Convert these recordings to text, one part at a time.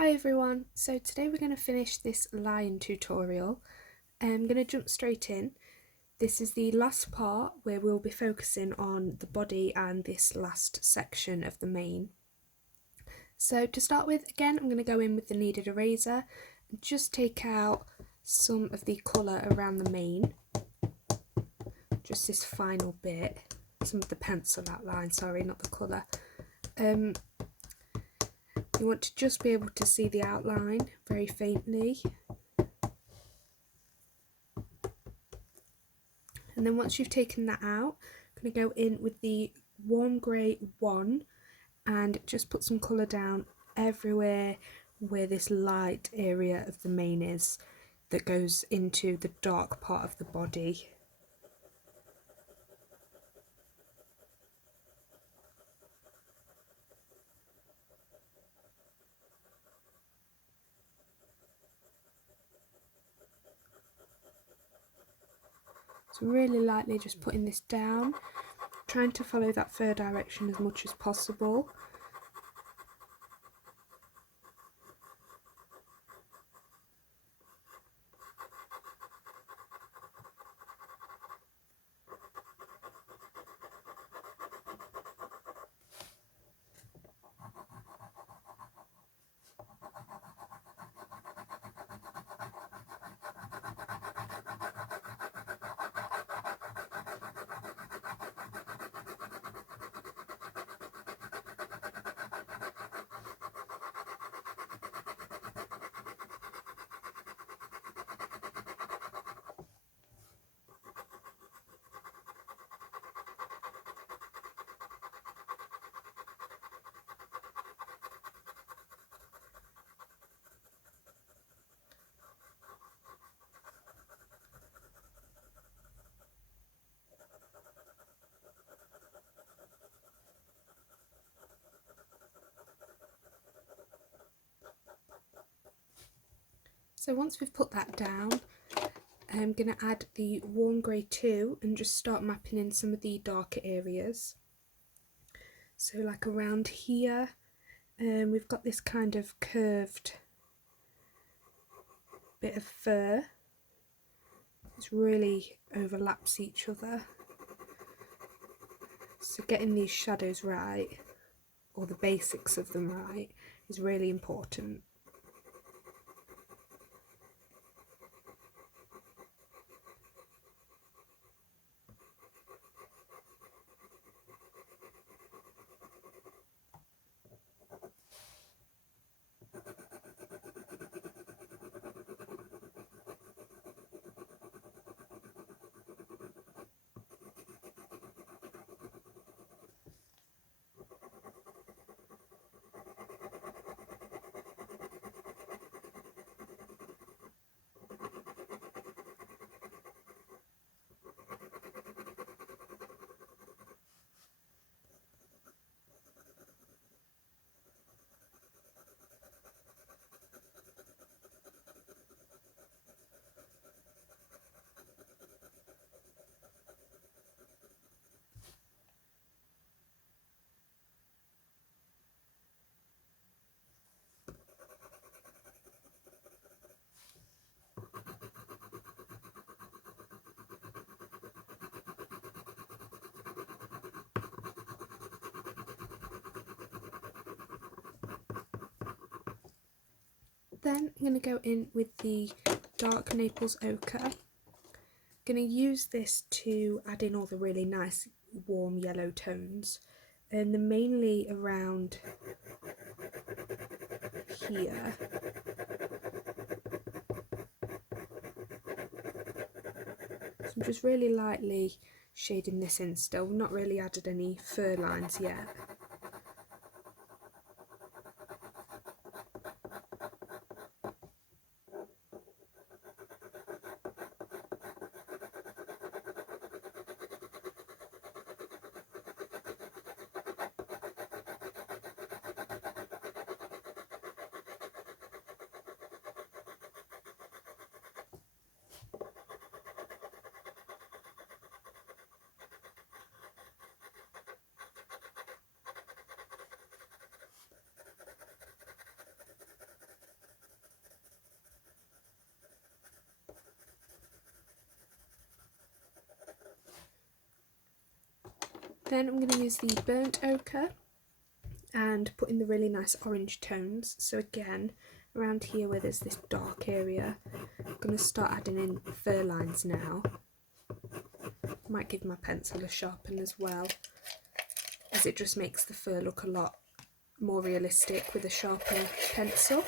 Hi everyone, so today we're going to finish this lion tutorial. I'm going to jump straight in. This is the last part where we'll be focusing on the body and this last section of the mane. So to start with, again, I'm going to go in with the kneaded eraser and just take out some of the colour around the mane. Just this final bit, some of the pencil outline, sorry, not the colour. You want to just be able to see the outline very faintly. And then once you've taken that out, I'm going to go in with the warm grey 1 and just put some colour down everywhere where this light area of the mane is that goes into the dark part of the body. So really lightly just putting this down, trying to follow that fur direction as much as possible. So once we've put that down, I'm going to add the warm grey 2 and just start mapping in some of the darker areas. So like around here, we've got this kind of curved bit of fur. This really overlaps each other. So getting these shadows right, or the basics of them right, is really important. Then I'm going to go in with the dark Naples ochre. I'm going to use this to add in all the really nice warm yellow tones, and they're mainly around here. So I'm just really lightly shading this in still, not really added any fur lines yet. Then I'm going to use the burnt ochre and put in the really nice orange tones. So again, around here where there's this dark area, I'm going to start adding in fur lines now. Might give my pencil a sharpen as well, as it just makes the fur look a lot more realistic with a sharper pencil.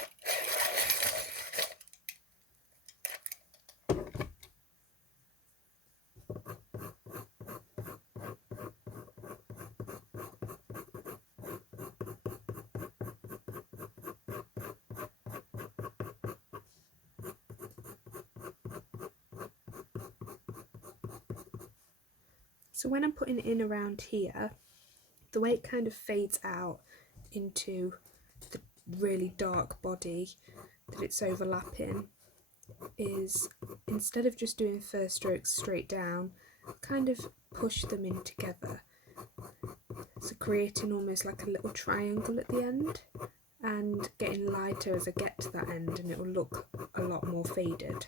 So when I'm putting it in around here, the way it kind of fades out into the really dark body that it's overlapping is, instead of just doing fur strokes straight down, kind of push them in together. So creating almost like a little triangle at the end and getting lighter as I get to that end, and it will look a lot more faded.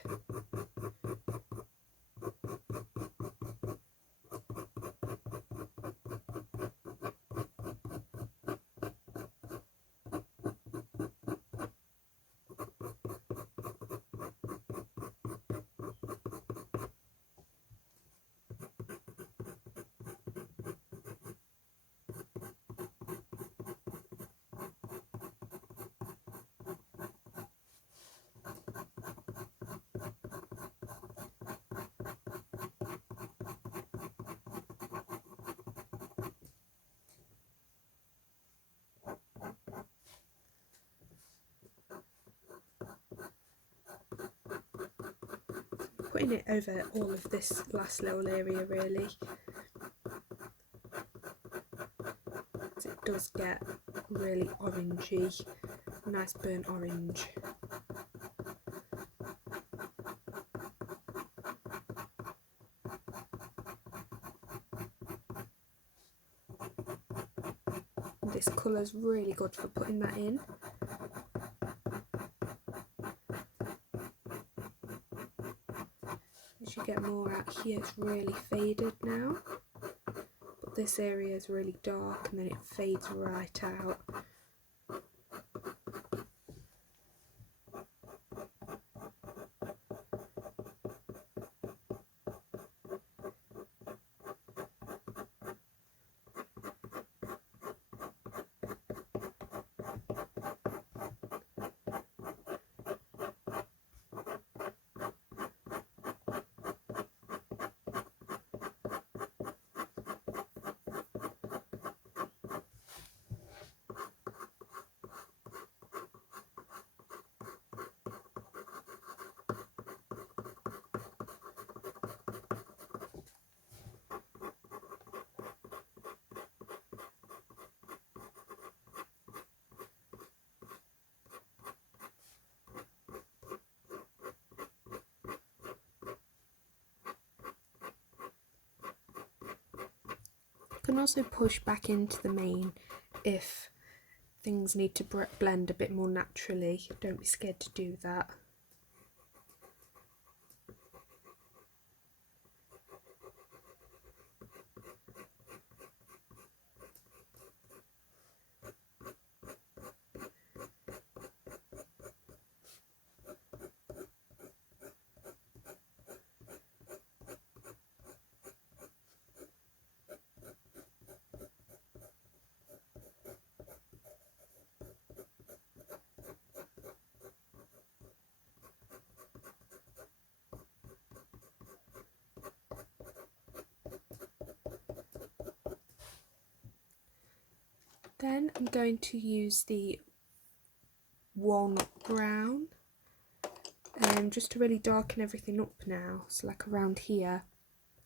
Putting it over all of this last little area really, as it does get really orangey, nice burnt orange. And this colour's really good for putting that in. As you get more out here, it's really faded now, but this area is really dark and then it fades right out. You can also push back into the mane if things need to blend a bit more naturally. Don't be scared to do that. Then I'm going to use the walnut brown just to really darken everything up now. So like around here,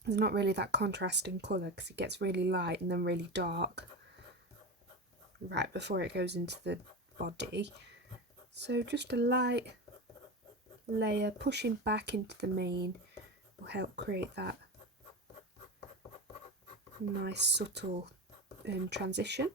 there's not really that contrast in colour because it gets really light and then really dark right before it goes into the body. So just a light layer pushing back into the mane will help create that nice subtle transition.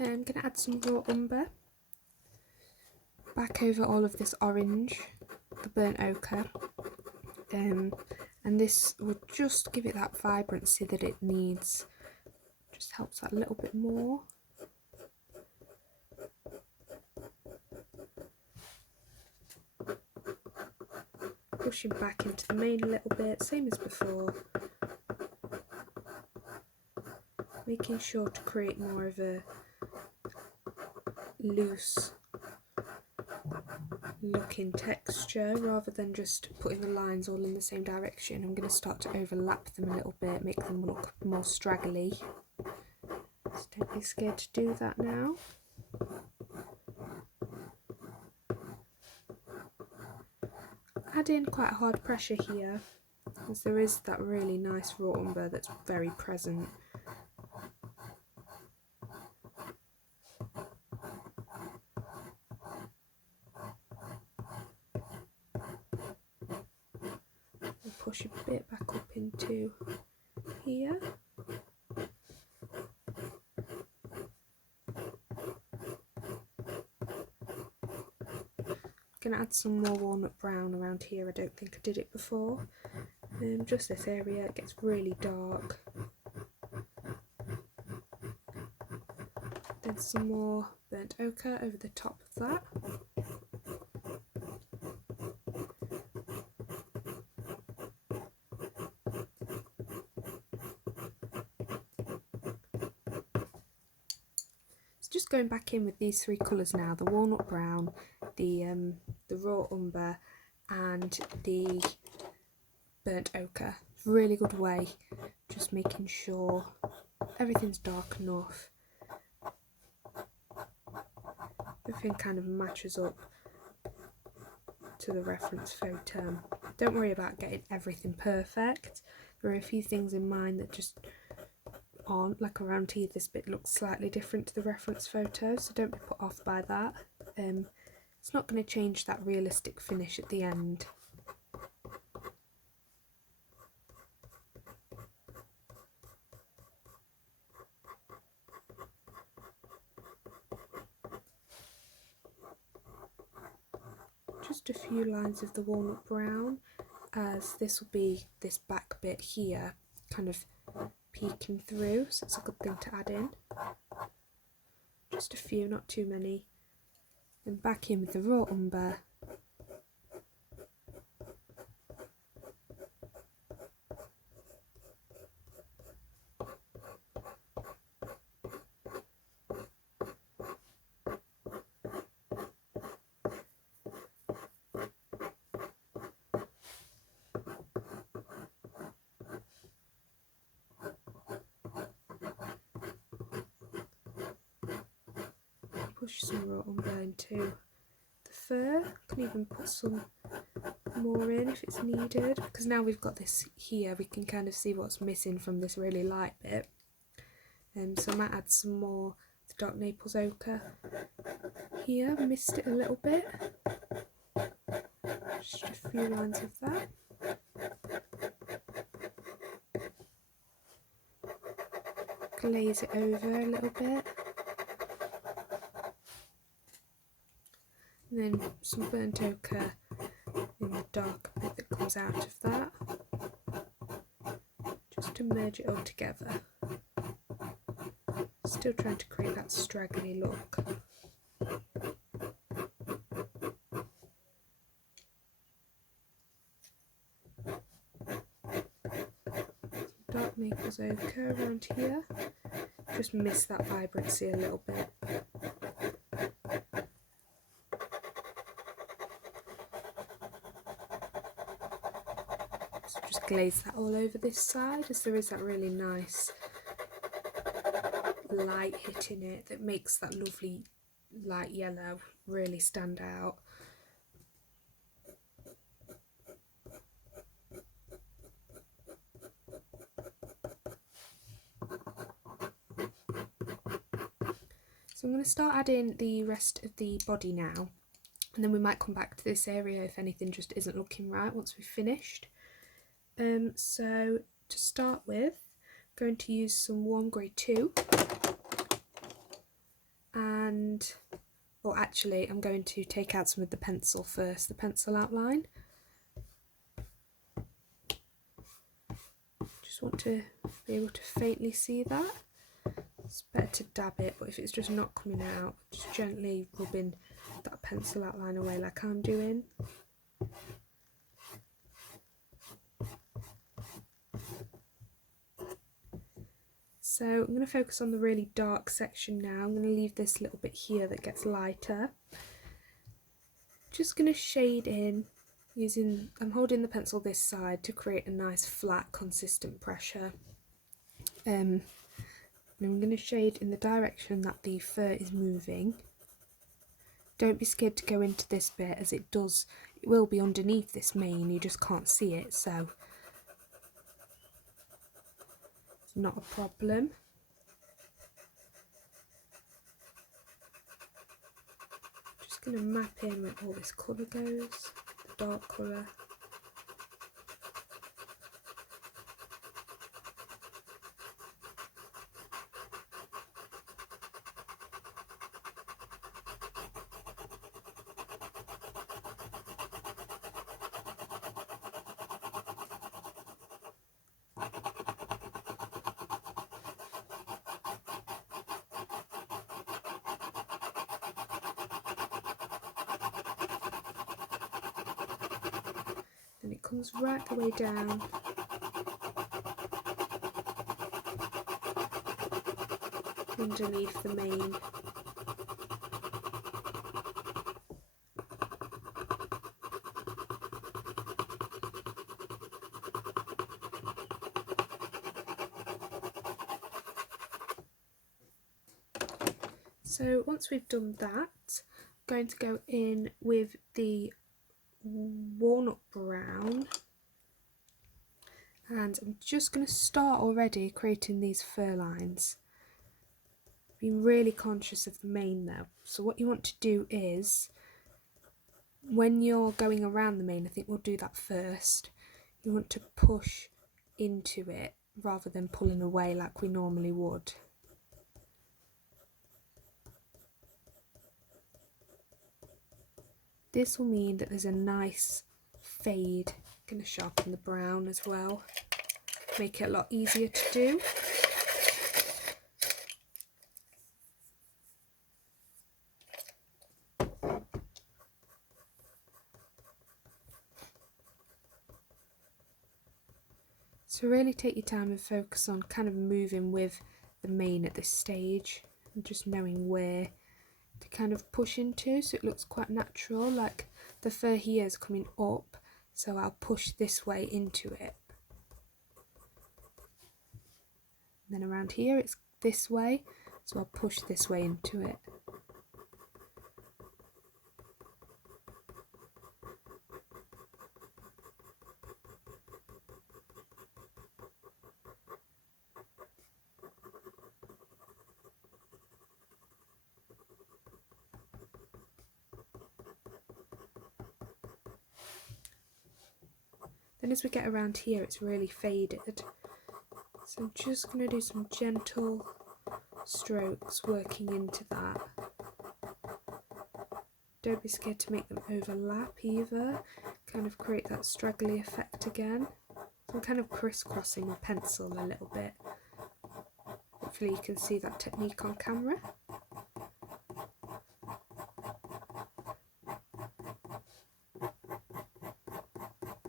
I'm going to add some raw umber back over all of this orange, the burnt ochre, and this will just give it that vibrancy that it needs, just helps that a little bit more. Pushing back into the mane a little bit, same as before, making sure to create more of a loose looking texture rather than just putting the lines all in the same direction. I'm going to start to overlap them a little bit, make them look more straggly. So don't be scared to do that now. Add in quite hard pressure here, as there is that really nice raw umber that's very present. We'll push a bit back up into here. I'm going to add some more walnut brown around here. I don't think I did it before. Just this area, it gets really dark. Then some more burnt ochre over the top of that. So just going back in with these three colours now, the walnut brown, the raw umber and the burnt ochre. Really good way, just making sure everything's dark enough. Everything kind of matches up to the reference photo. Don't worry about getting everything perfect. There are a few things in mind that just aren't, like around here this bit looks slightly different to the reference photo, so don't be put off by that. It's not going to change that realistic finish at the end. Just a few lines of the walnut brown, as this will be this back bit here kind of peeking through, so it's a good thing to add in. Just a few, not too many. And back in with the raw umber. Push some raw umber into the fur. Can even put some more in if it's needed, because now we've got this here, we can kind of see what's missing from this really light bit. So I might add some more the dark Naples ochre here. Missed it a little bit. Just a few lines of that. Glaze it over a little bit. And then some burnt ochre in the dark bit that comes out of that, just to merge it all together. Still trying to create that straggly look. Dark Naples ochre around here, just miss that vibrancy a little bit. So just glaze that all over this side, as there is that really nice light hitting it that makes that lovely light yellow really stand out. So I'm going to start adding the rest of the body now, and then we might come back to this area if anything just isn't looking right once we've finished. So to start with, I'm going to use some warm grey 2. and, or actually I'm going to take out some of the pencil first, the pencil outline. Just want to be able to faintly see that. It's better to dab it, but if it's just not coming out, just gently rubbing that pencil outline away like I'm doing. So I'm going to focus on the really dark section now. I'm going to leave this little bit here that gets lighter. Just going to shade in using, I'm holding the pencil this side to create a nice flat consistent pressure. And I'm going to shade in the direction that the fur is moving. Don't be scared to go into this bit, as it will be underneath this mane, you just can't see it, so it's not a problem. Just going to map in where all this colour goes, the dark colour. And it comes right the way down. Underneath the mane. So once we've done that, I'm going to go in with the walnut brown, and I'm just going to start already creating these fur lines. Being really conscious of the mane though. So what you want to do is, when you're going around the mane, I think we'll do that first, you want to push into it rather than pulling away like we normally would. This will mean that there's a nice fade. I'm going to sharpen the brown as well, make it a lot easier to do. So really take your time and focus on kind of moving with the mane at this stage and just knowing where to kind of push into, so it looks quite natural, like the fur here is coming up, so I'll push this way into it. And then around here it's this way, so I'll push this way into it. Then as we get around here, it's really faded. So I'm just going to do some gentle strokes working into that. Don't be scared to make them overlap either, kind of create that straggly effect again. So I'm kind of crisscrossing my pencil a little bit. Hopefully you can see that technique on camera.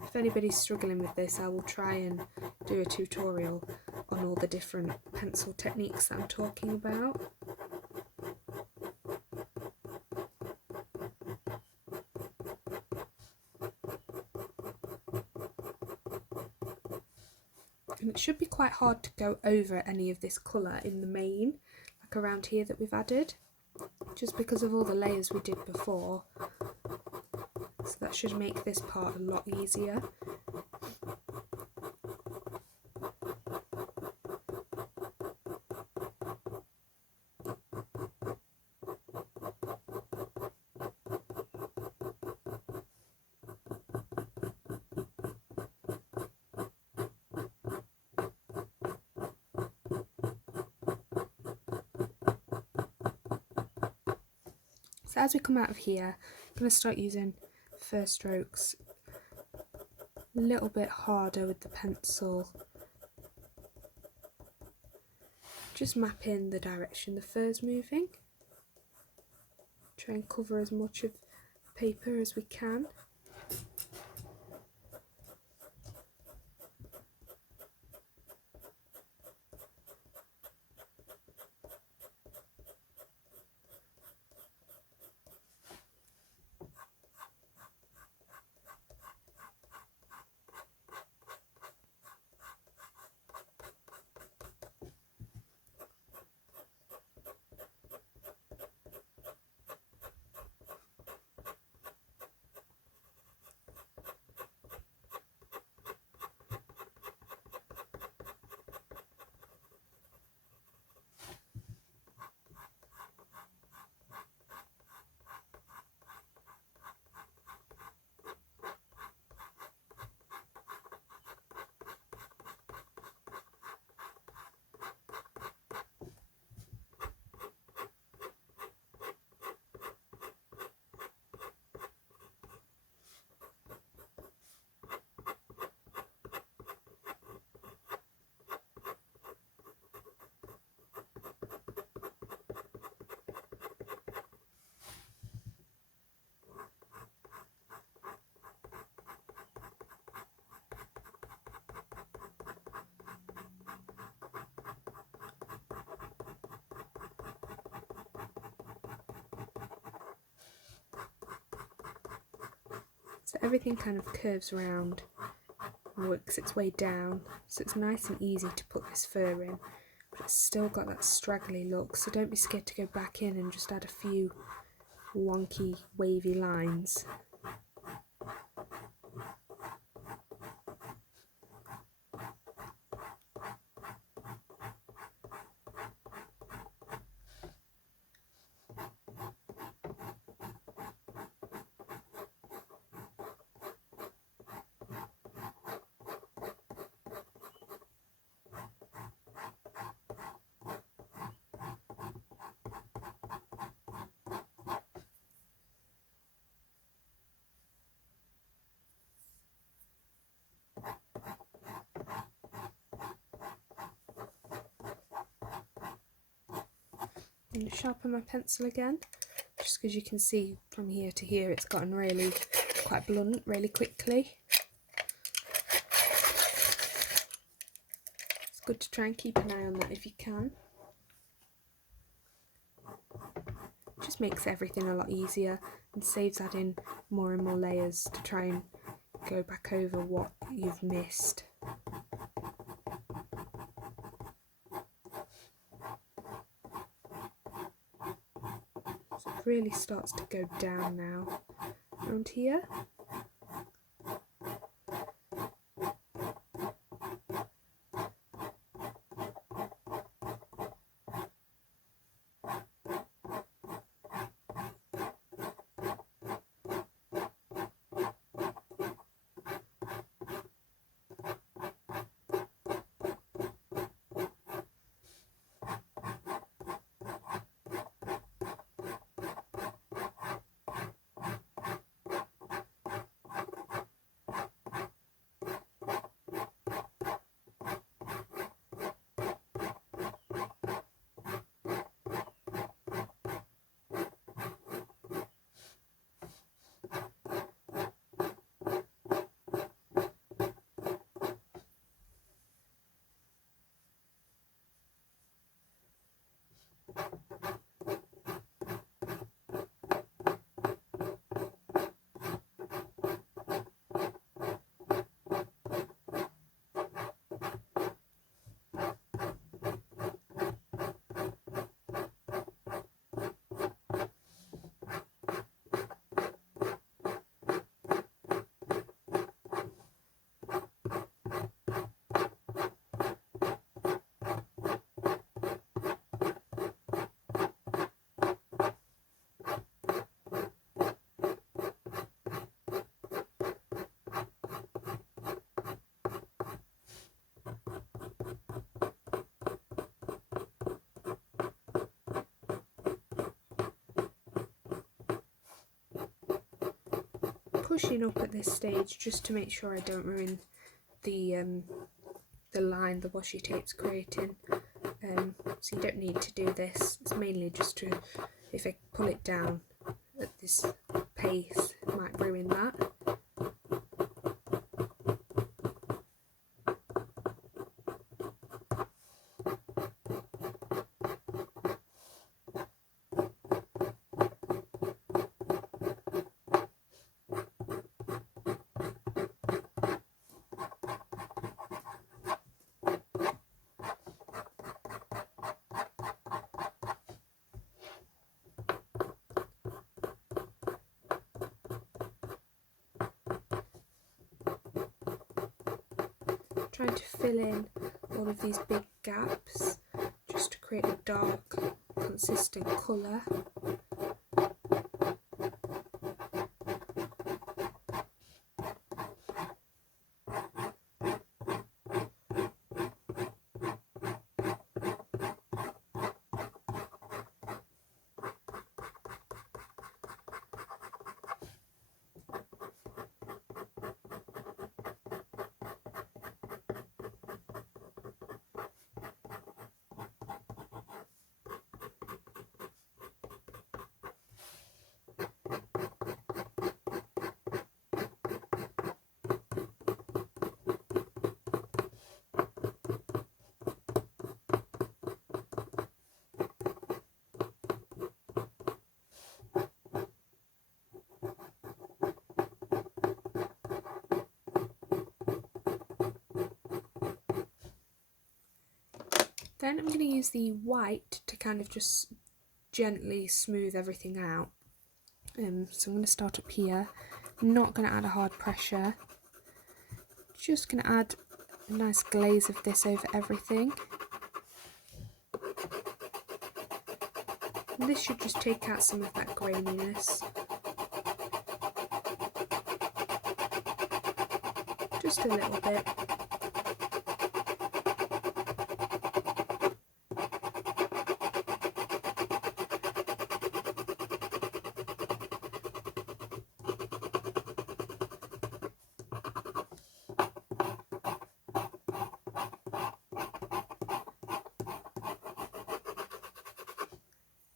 If anybody's struggling with this, I will try and do a tutorial on all the different pencil techniques that I'm talking about. And it should be quite hard to go over any of this colour in the mane, like around here that we've added, just because of all the layers we did before. So that should make this part a lot easier. So as we come out of here, I'm going to start using first strokes a little bit harder with the pencil. Just map in the direction the fur's moving. Try and cover as much of the paper as we can. So everything kind of curves around and works its way down, so it's nice and easy to put this fur in, but it's still got that straggly look, so don't be scared to go back in and just add a few wonky wavy lines. I'm going to sharpen my pencil again, just because you can see from here to here it's gotten really quite blunt really quickly. It's good to try and keep an eye on that if you can. It just makes everything a lot easier and saves adding more and more layers to try and go back over what you've missed. So it really starts to go down now around here. pushing up at this stage just to make sure I don't ruin the line the washi tape's creating. So you don't need to do this. It's mainly just to, if I pull it down at this pace, it might ruin that. Trying to fill in all of these big gaps just to create a dark, consistent colour. Then I'm going to use the white to kind of just gently smooth everything out. So I'm going to start up here. I'm not going to add a hard pressure. Just going to add a nice glaze of this over everything. And this should just take out some of that graininess. Just a little bit.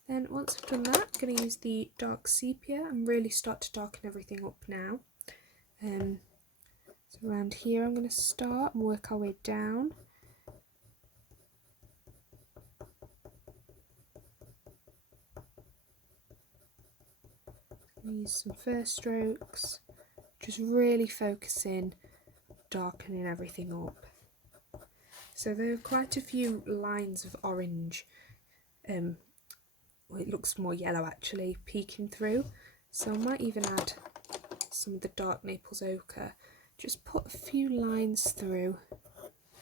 Then once I've done that, I'm going to use the dark sepia and really start to darken everything up now. So around here I'm going to start and work our way down. Use some first strokes, just really focusing, darkening everything up. So there are quite a few lines of orange, well, it looks more yellow actually, peeking through. So I might even add some of the dark Naples ochre. Just put a few lines through,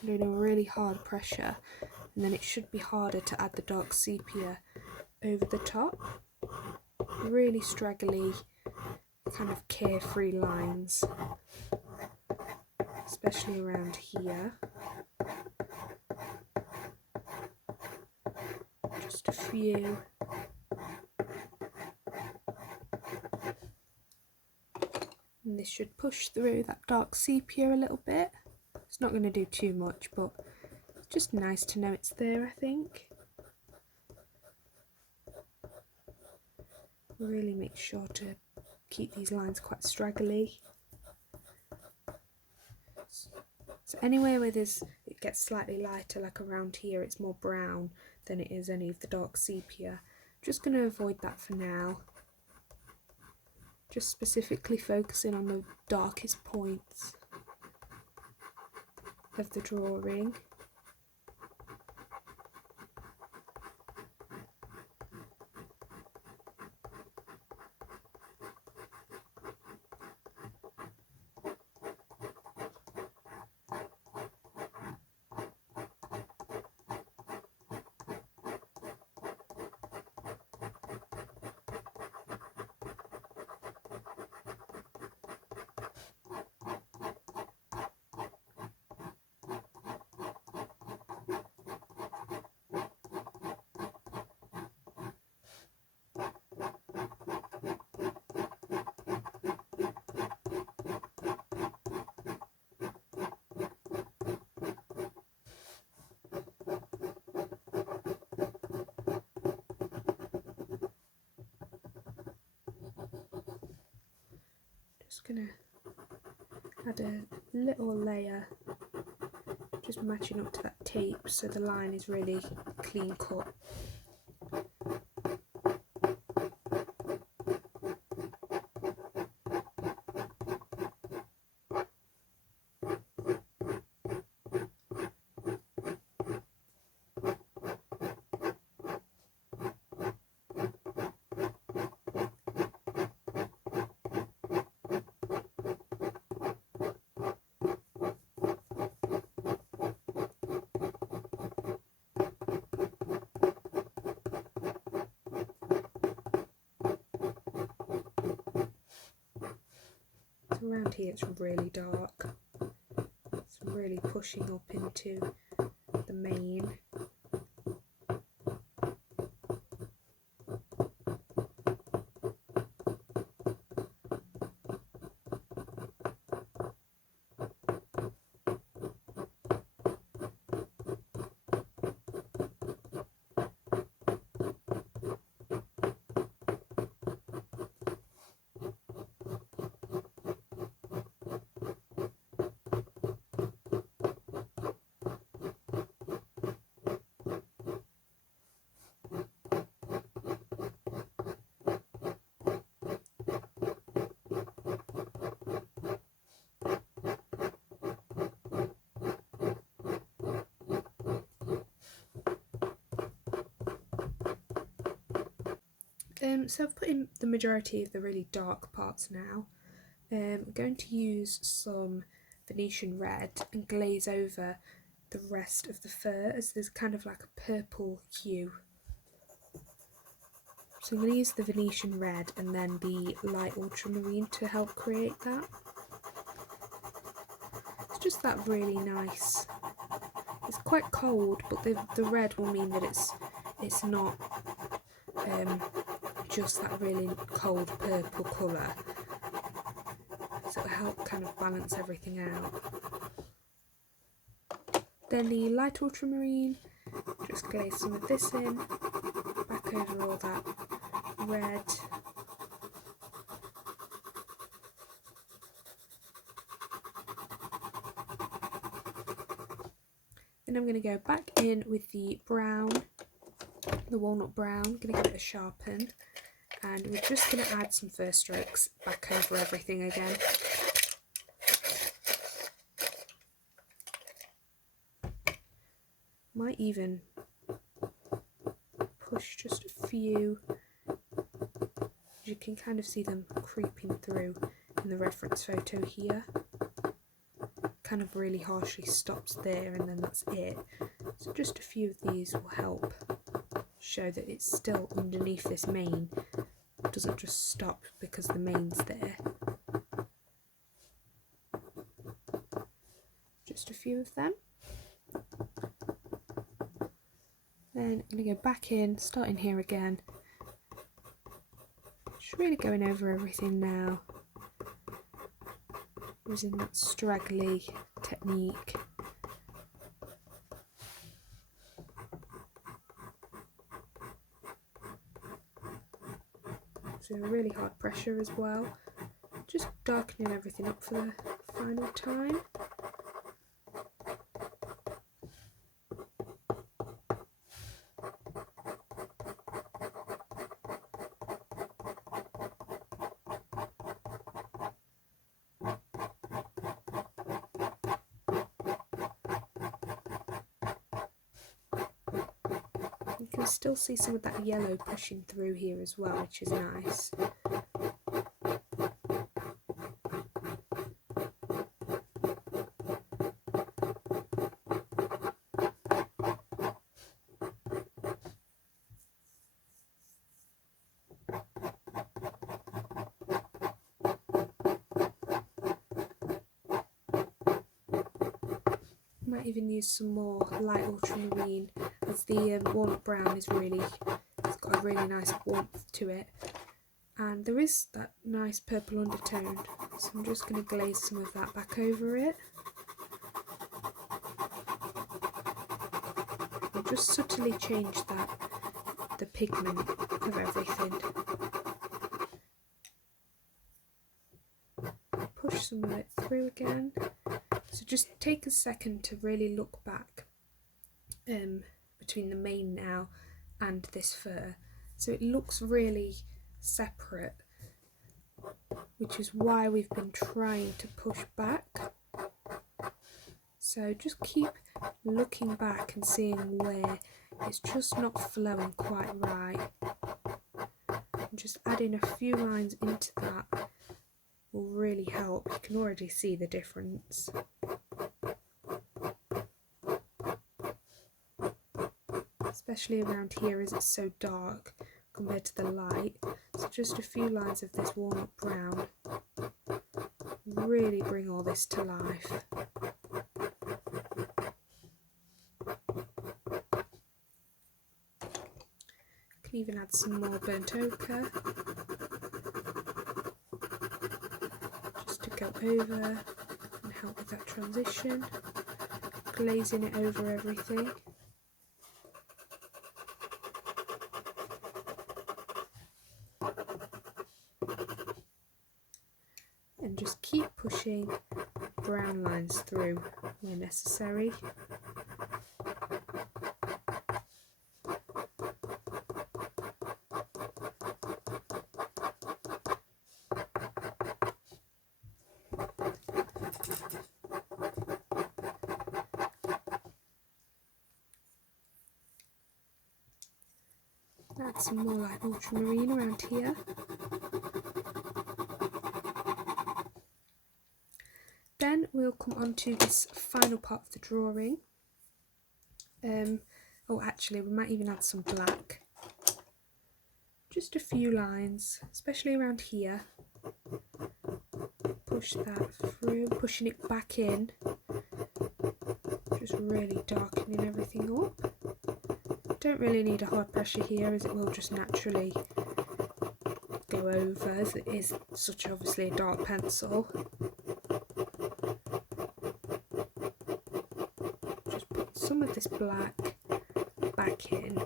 doing a really hard pressure, and then it should be harder to add the dark sepia over the top. Really straggly, kind of carefree lines, especially around here. Just a few. And this should push through that dark sepia a little bit. It's not going to do too much, but it's just nice to know it's there, I think. Really make sure to keep these lines quite straggly. So anywhere where it gets slightly lighter, like around here, it's more brown than it is any of the dark sepia. Just going to avoid that for now. Just specifically focusing on the darkest points of the drawing. Just gonna add a little layer, just matching up to that tape so the line is really clean cut. Around here it's really dark. It's really pushing up into the mane. So I've put in the majority of the really dark parts now. I'm going to use some Venetian red and glaze over the rest of the fur as there's kind of like a purple hue. So I'm going to use the Venetian red and then the light ultramarine to help create that. It's just that really nice. It's quite cold, but the red will mean that it's not just that really cold purple colour, so it'll help kind of balance everything out. Then the light ultramarine, just glaze some of this in, back over all that red. Then I'm going to go back in with the brown, the walnut brown. I'm going to give it a sharpen, and we're just going to add some fur strokes back over everything again. Might even push just a few. You can kind of see them creeping through in the reference photo here. Kind of really harshly stops there, and then that's it. So just a few of these will help show that it's still underneath this mane. It doesn't just stop because the mane's there. Just a few of them. Then I'm going to go back in, starting here again. Just really going over everything now, using that straggly technique. So really hard pressure as well, just darkening everything up for the final time. You can still see some of that yellow pushing through here as well, which is nice. Might even use some more light ultramarine, as the walnut brown is it's got a really nice warmth to it, and there is that nice purple undertone, so I'm just going to glaze some of that back over it. And just subtly change the pigment of everything. some of it through again. So just take a second to really look back between the mane now and this fur. So it looks really separate, which is why we've been trying to push back. So just keep looking back and seeing where it's just not flowing quite right. And just adding a few lines into that will really help. You can already see the difference. Especially around here as it's so dark compared to the light. So just a few lines of this walnut brown really bring all this to life. Can even add some more burnt ochre just to go over and help with that transition, glazing it over everything. And just keep pushing brown lines through where necessary. Add some more like ultramarine around here. Then we'll come on to this final part of the drawing. Oh, actually, we might even add some black. Just a few lines, especially around here. Push that through, pushing it back in. Just really darkening everything up. Don't really need a hard pressure here, as it will just naturally go over, as it is such obviously a dark pencil. Just put some of this black back in.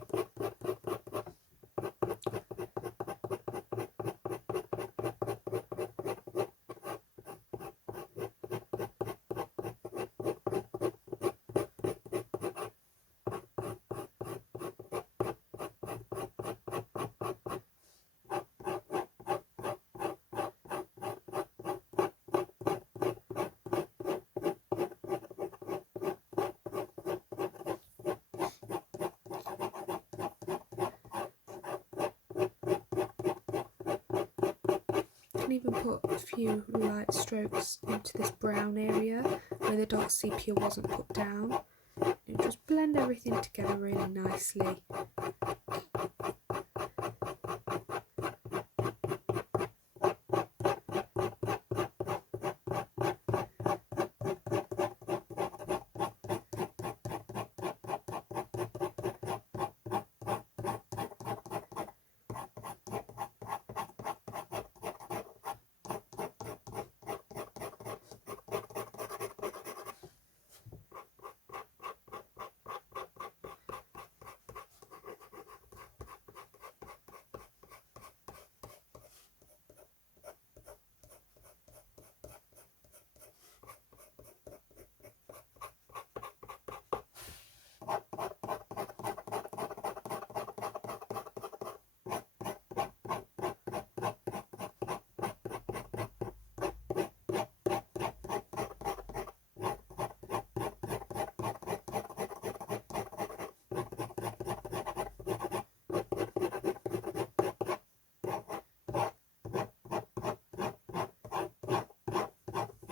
Can even put a few light strokes into this brown area where the dark sepia wasn't put down, and just blend everything together really nicely.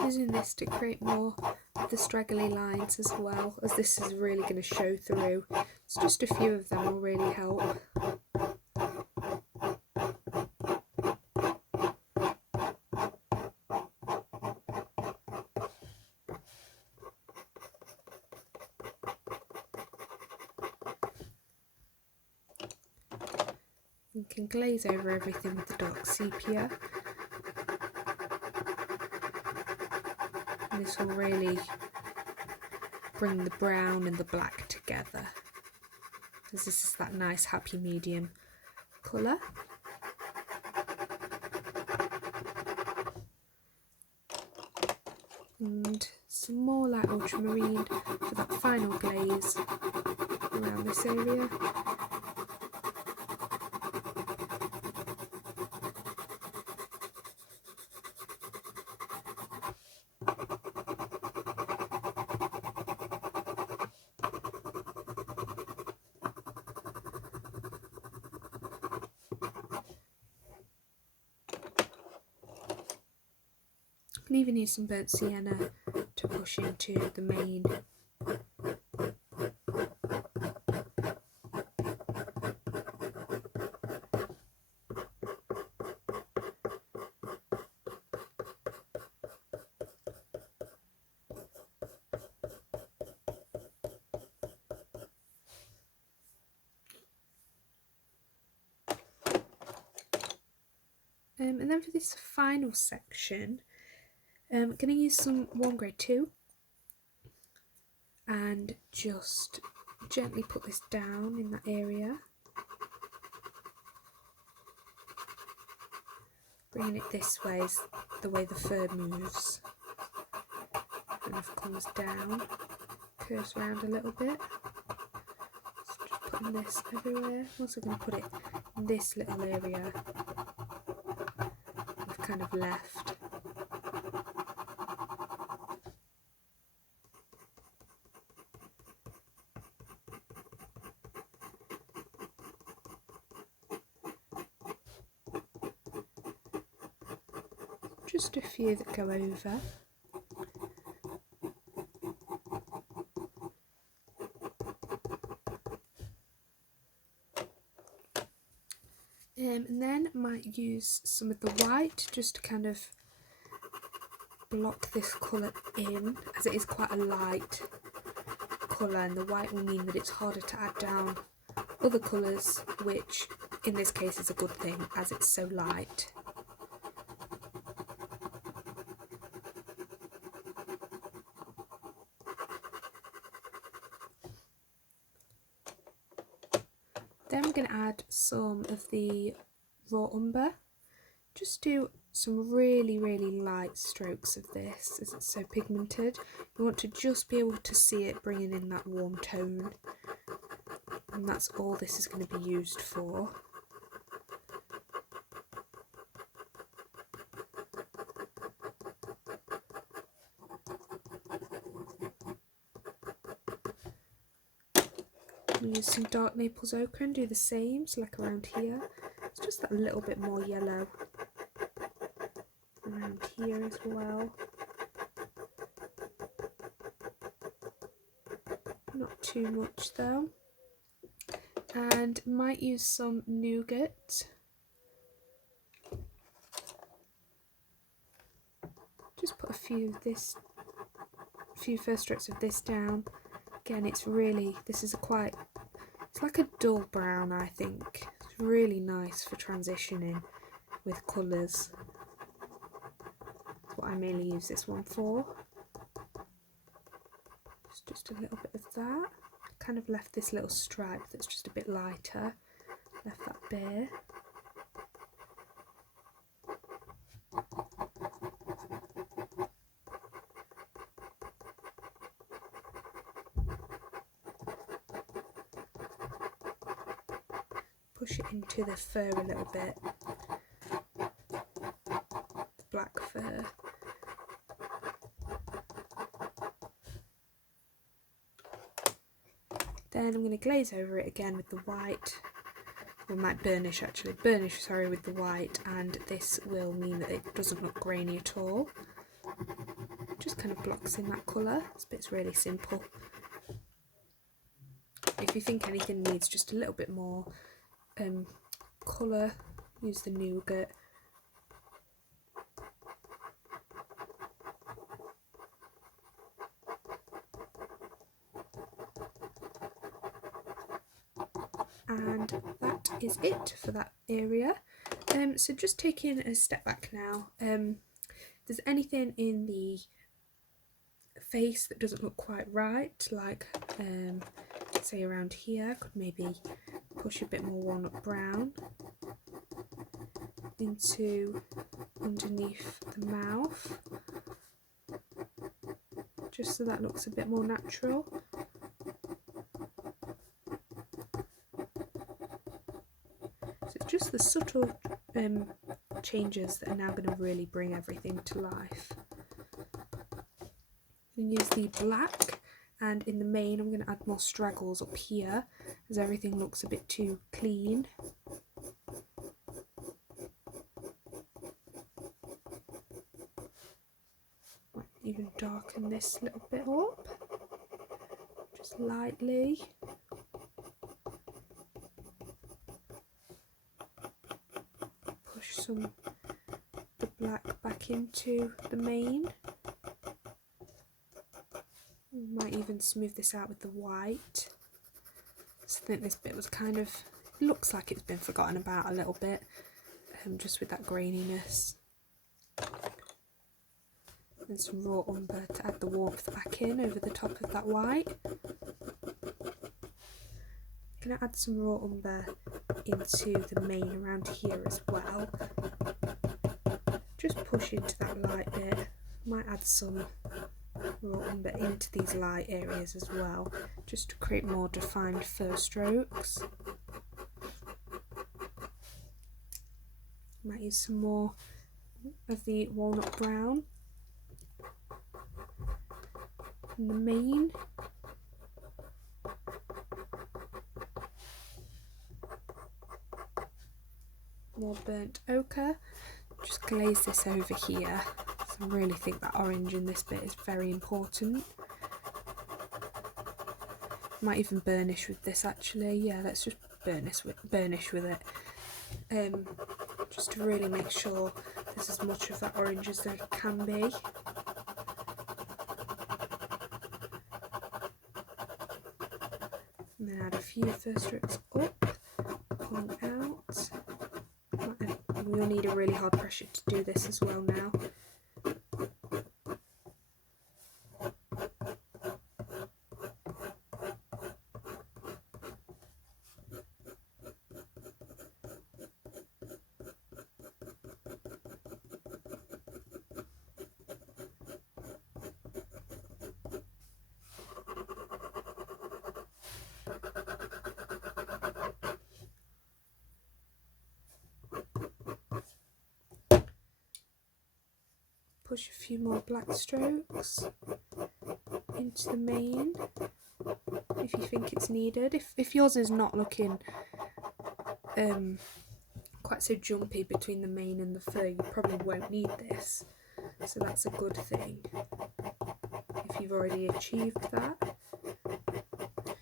Using this to create more of the straggly lines as well, as this is really going to show through. It's just a few of them will really help. You can glaze over everything with the dark sepia. And this will really bring the brown and the black together, because this is that nice happy medium colour. some more light ultramarine for that final glaze around this area. You can even use some burnt sienna to push into the main. And then for this final section, I'm going to use some warm grade 2 and just gently put this down in that area, bringing it this way is the way the fur moves, kind of comes down, curves around a little bit. So just putting this everywhere. I'm also going to put it in this little area I've kind of left. Just a few that go over. And then I might use some of the white just to kind of block this colour in, as it is quite a light colour, and the white will mean that it's harder to add down other colours, which in this case is a good thing as it's so light. Then we're going to add some of the raw umber. Just do some really light strokes of this as it's so pigmented. You want to just be able to see it bringing in that warm tone, and that's all this is going to be used for. Use some dark Naples ochre and do the same, so like around here. It's just that little bit more yellow around here as well. Not too much though. And might use some nougat. Just put a few first strokes of this down. Again, it's really, this is it's like a dull brown, I think. It's really nice for transitioning with colours. That's what I mainly use this one for. Just a little bit of that. Kind of left this little stripe that's just a bit lighter. Left that bare. Push it into the fur a little bit, the black fur. Then I'm going to glaze over it again with the white, or might burnish with the white, and this will mean that it doesn't look grainy at all. Just kind of blocks in that colour. This bit's really simple. If you think anything needs just a little bit more colour, use the nougat. And that is it for that area. So just taking a step back now, if there's anything in the face that doesn't look quite right, like say around here, could maybe push a bit more walnut brown into underneath the mouth. just so that looks a bit more natural. So it's just the subtle changes that are now going to really bring everything to life. I'm going to use the black, and in the main I'm going to add more straggles up here as everything looks a bit too clean. Might even darken this little bit up, just lightly. Push some of the black back into the mane. Might even smooth this out with the white. So I think this bit was kind of, looks like it's been forgotten about a little bit, just with that graininess. And some raw umber to add the warmth back in over the top of that white. I'm going to add some raw umber into the mane around here as well. Just push into that light bit. Might add some raw umber into these light areas as well, just to create more defined fur strokes. Might use some more of the walnut brown in the mane. More burnt ochre. Just glaze this over here. So I really think that orange in this bit is very important. Might even burnish with this actually. Yeah, let's just burnish with it. Just to really make sure there's as much of that orange as there can be. And then add a few fur strokes up, pulling out. We'll need a really hard pressure to do this as well now. Push a few more black strokes into the mane if you think it's needed. If yours is not looking quite so jumpy between the mane and the fur, you probably won't need this, so that's a good thing if you've already achieved that.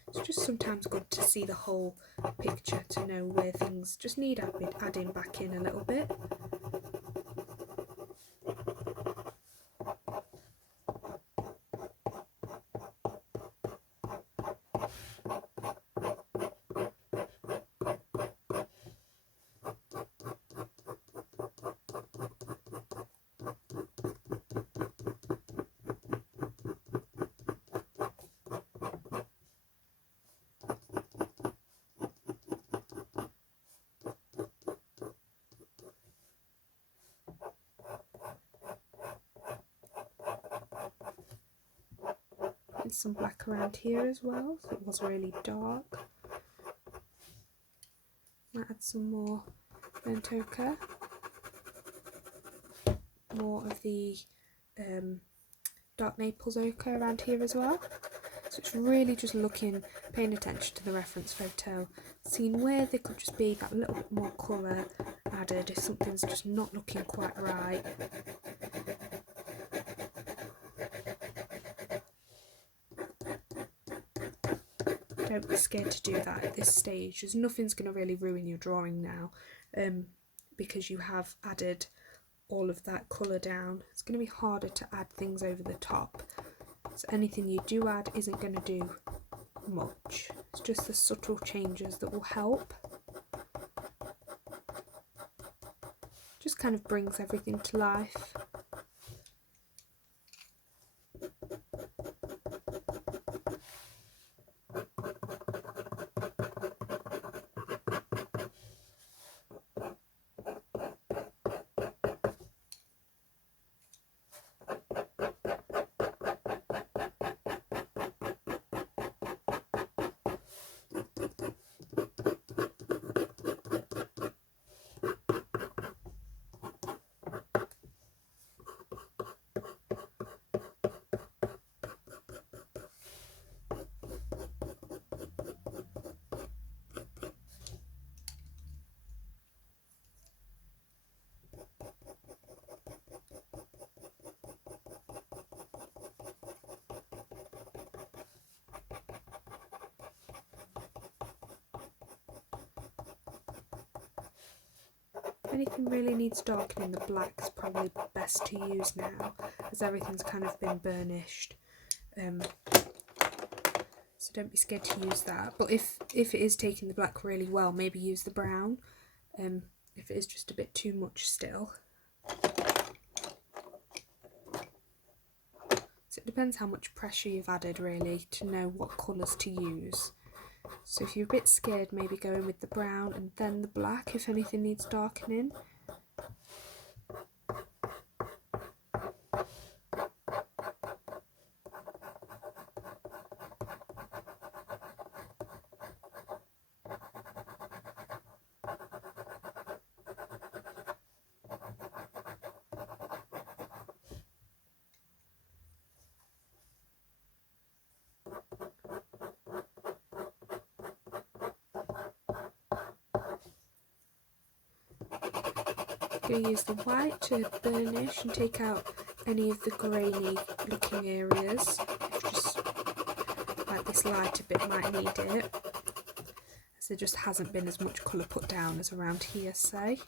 It's just sometimes good to see the whole picture to know where things just need adding back in a little bit. And some black around here as well, so it was really dark. Might add some more burnt ochre, more of the dark Naples ochre around here as well. So it's really just paying attention to the reference photo, seeing where there could just be that little bit more colour added if something's just not looking quite right. Don't be scared to do that at this stage, as nothing's going to really ruin your drawing now, because you have added all of that colour down. It's going to be harder to add things over the top, so anything you do add isn't going to do much. It's just the subtle changes that will help. Just kind of brings everything to life. If anything really needs darkening, the black is probably best to use now, as everything's kind of been burnished. So don't be scared to use that. But if it is taking the black really well, maybe use the brown. If it is just a bit too much still. So it depends how much pressure you've added really to know what colours to use. So if you're a bit scared, maybe go in with the brown and then the black if anything needs darkening. I'm going to use the white to burnish and take out any of the grainy looking areas. Just like this lighter bit might need it, as there just hasn't been as much colour put down as around here, say.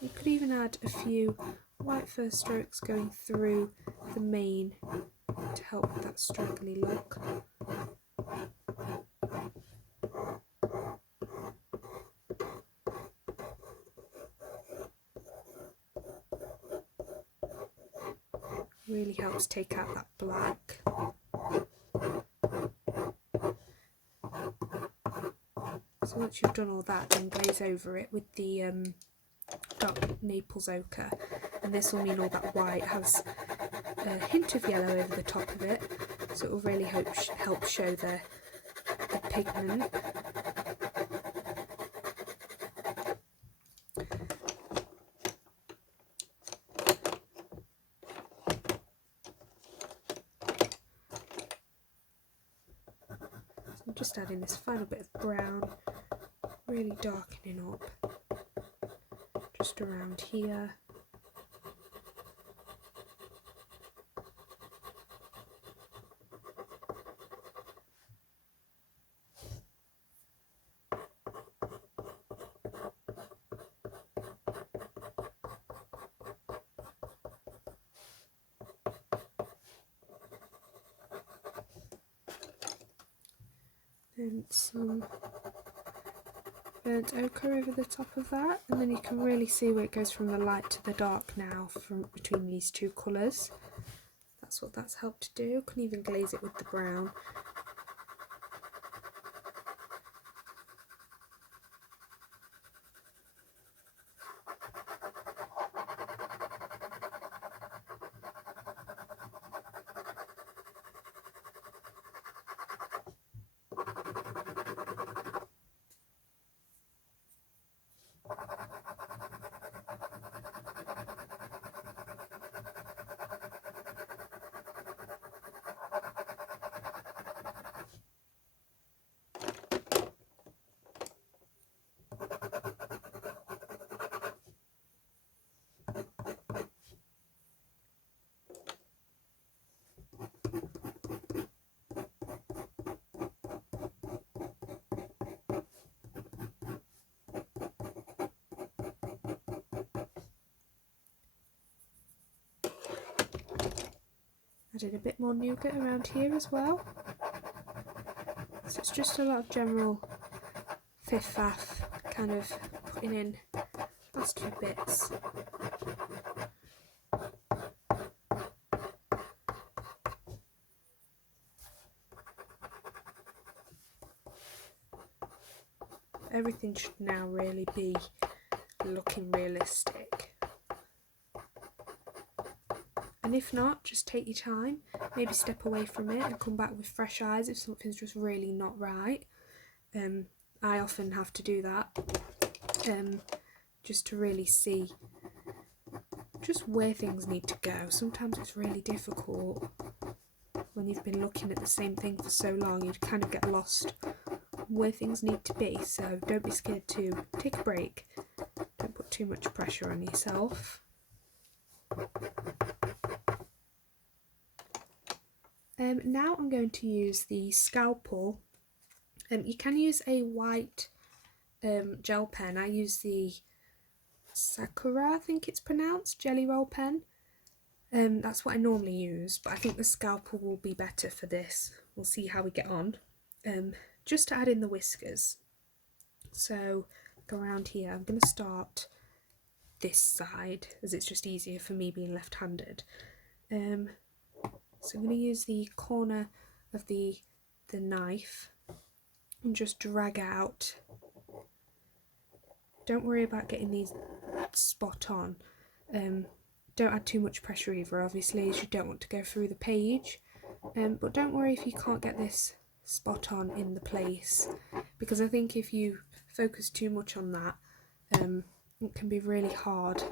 You could even add a few white first strokes going through the mane to help with that straggly look. Really helps take out that black. So once you've done all that, then glaze over it with the dark Naples ochre, and this will mean all that white has a hint of yellow over the top of it, so it will really help show the pigment. I'm just adding this final bit of brown, really darkening up just around here. And some burnt ochre over the top of that, and then you can really see where it goes from the light to the dark now from between these two colours. That's what that's helped to do. Can even glaze it with the brown. Added a bit more nougat around here as well. So it's just a lot of general fiff-faff, kind of putting in last few bits. Everything should now really be looking realistic. And if not, just take your time, maybe step away from it and come back with fresh eyes if something's just really not right. I often have to do that, just to really see just where things need to go. Sometimes it's really difficult when you've been looking at the same thing for so long, you kind of get lost where things need to be, so don't be scared to take a break. Don't put too much pressure on yourself. Now I'm going to use the scalpel. You can use a white gel pen. I use the Sakura, I think it's pronounced, jelly roll pen. That's what I normally use, but I think the scalpel will be better for this. We'll see how we get on. Just to add in the whiskers. So go around here. I'm going to start this side as it's just easier for me being left-handed. So I'm going to use the corner of the knife and just drag out. Don't worry about getting these spot on. Don't add too much pressure either, obviously, as you don't want to go through the page. But don't worry if you can't get this spot on in the place, because I think if you focus too much on that, it can be really hard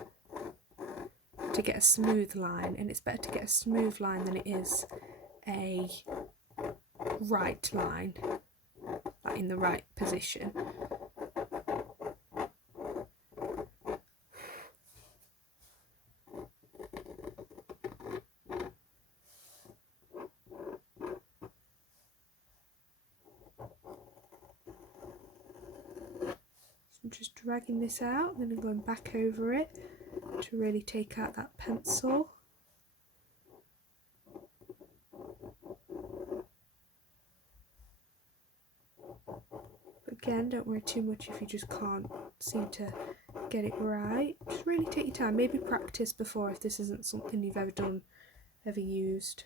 to get a smooth line, and it's better to get a smooth line than it is a right line, like in the right position. I'm just dragging this out, then I'm going back over it to really take out that pencil. Again, don't worry too much if you just can't seem to get it right. Just really take your time. Maybe practice before if this isn't something you've ever done, ever used.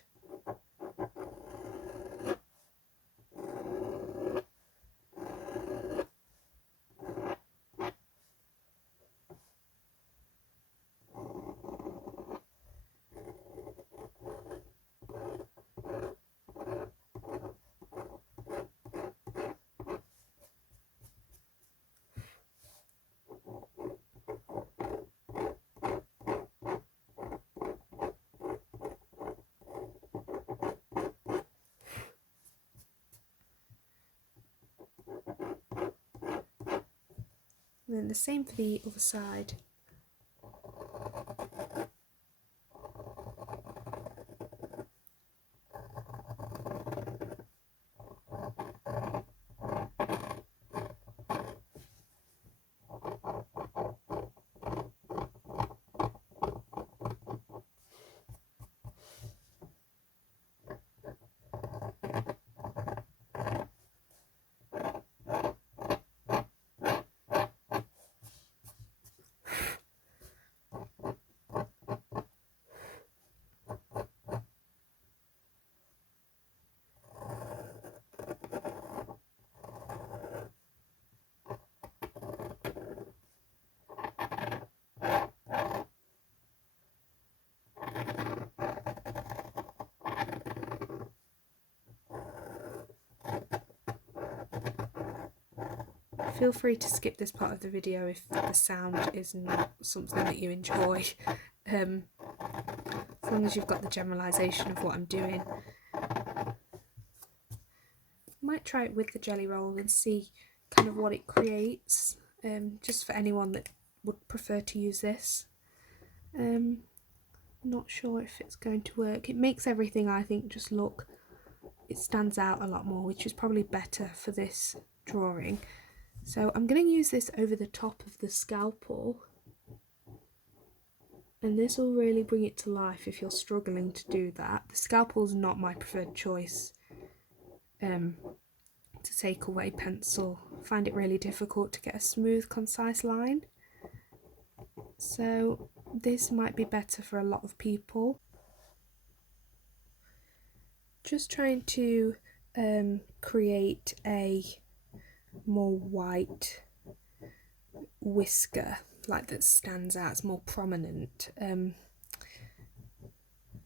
And then the same for the other side. Feel free to skip this part of the video if the sound is not something that you enjoy, as long as you've got the generalisation of what I'm doing. I might try it with the jelly roll and see kind of what it creates, just for anyone that would prefer to use this. Not sure if it's going to work. It makes everything, I think, just look, it stands out a lot more, which is probably better for this drawing. So I'm going to use this over the top of the scalpel, and this will really bring it to life if you're struggling to do that. The scalpel is not my preferred choice to take away pencil. I find it really difficult to get a smooth, concise line. So this might be better for a lot of people. Just trying to create a more white whisker, like that stands out, it's more prominent.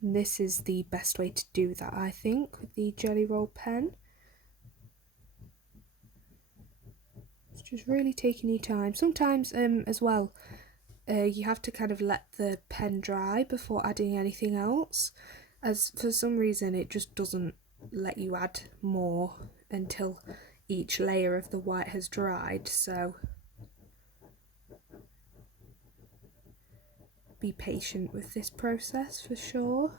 This is the best way to do that, I think, with the jelly roll pen. It's just really taking your time. Sometimes as well, you have to kind of let the pen dry before adding anything else, as for some reason it just doesn't let you add more until each layer of the white has dried, so be patient with this process for sure.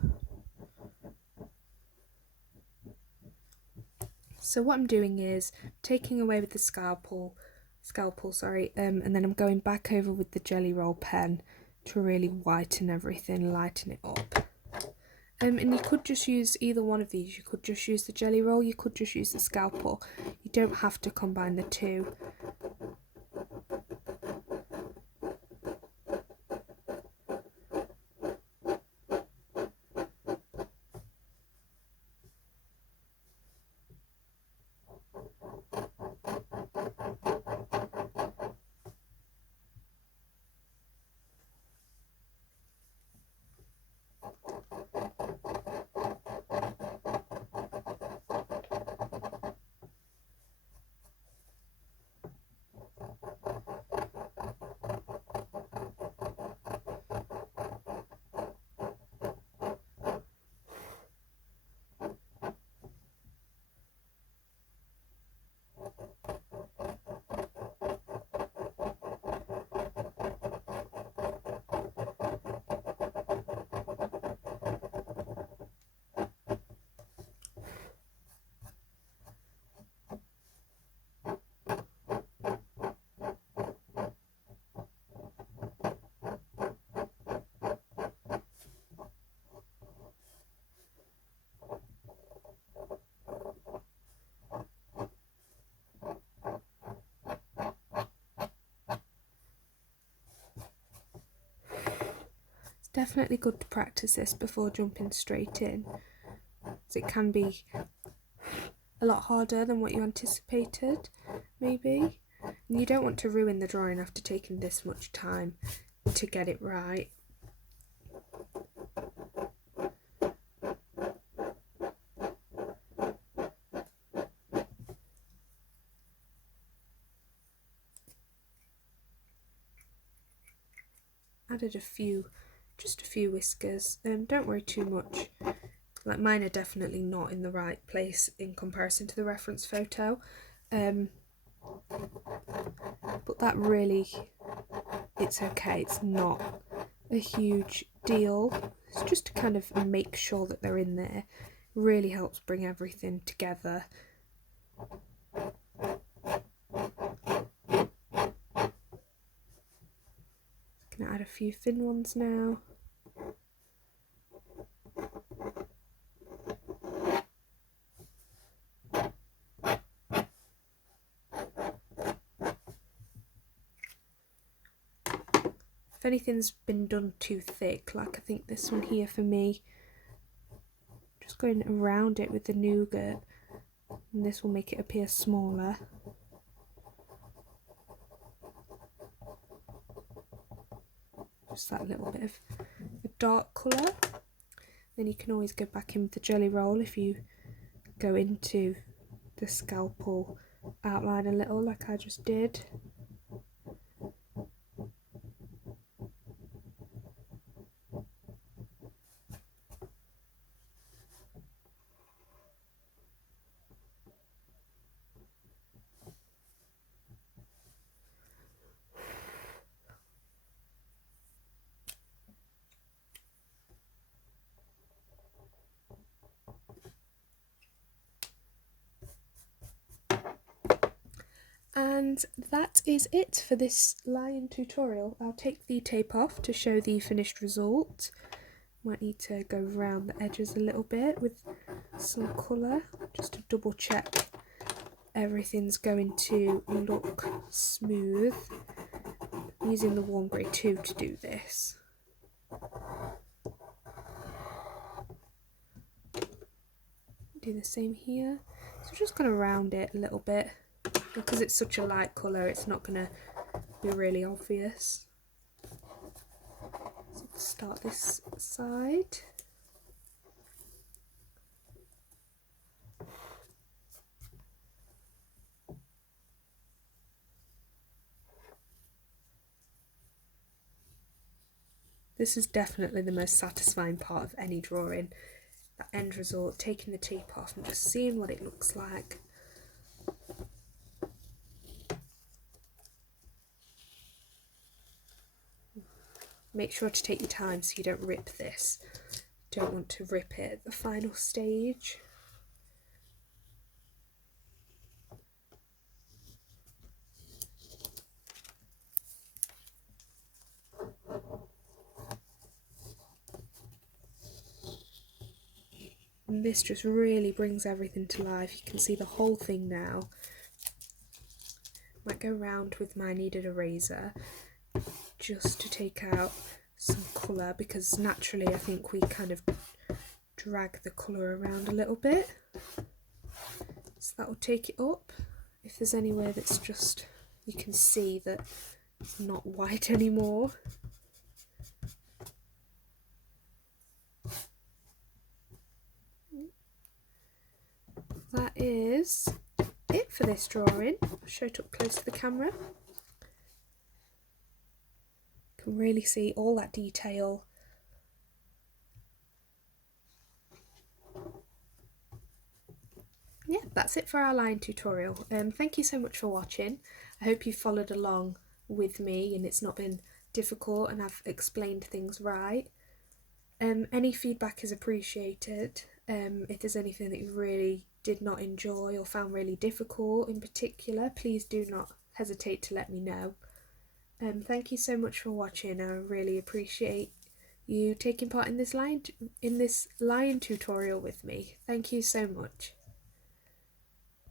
So what I'm doing is taking away with the scalpel scalpel, sorry, and then I'm going back over with the jelly roll pen to really whiten everything, lighten it up. And you could just use either one of these. You could just use the jelly roll, you could just use the scalpel. You don't have to combine the two. Definitely good to practice this before jumping straight in, as it can be a lot harder than what you anticipated, maybe. And you don't want to ruin the drawing after taking this much time to get it right. Added just a few whiskers. Don't worry too much. Like, mine are definitely not in the right place in comparison to the reference photo. But that really, it's okay. It's not a huge deal. It's just to kind of make sure that they're in there. It really helps bring everything together. Gonna add a few thin ones now. If anything's been done too thick, like I think this one here for me, just going around it with the nougat, and this will make it appear smaller. Just that little bit of a dark colour. Then you can always go back in with the jelly roll if you go into the scalpel outline a little, like I just did. And that is it for this lion tutorial. I'll take the tape off to show the finished result. Might need to go around the edges a little bit with some colour, just to double check everything's going to look smooth. I'm using the warm grey 2 to do this. Do the same here. So just going to round it a little bit. Because it's such a light colour, it's not going to be really obvious. So let's start this side. This is definitely the most satisfying part of any drawing. That end result, taking the tape off and just seeing what it looks like. Make sure to take your time so you don't rip this. Don't want to rip it at the final stage. And this just really brings everything to life. You can see the whole thing now. Might go round with my kneaded eraser just to take out some colour, because naturally I think we kind of drag the colour around a little bit. So that will take it up. If there's anywhere that's just, you can see that it's not white anymore. That is it for this drawing. I'll show it up close to the camera. You can really see all that detail. Yeah, that's it for our line tutorial. Thank you so much for watching. I hope you followed along with me and it's not been difficult and I've explained things right. Any feedback is appreciated. If there's anything that you really did not enjoy or found really difficult in particular, please do not hesitate to let me know. Thank you so much for watching. I really appreciate you taking part in this line tutorial with me. Thank you so much.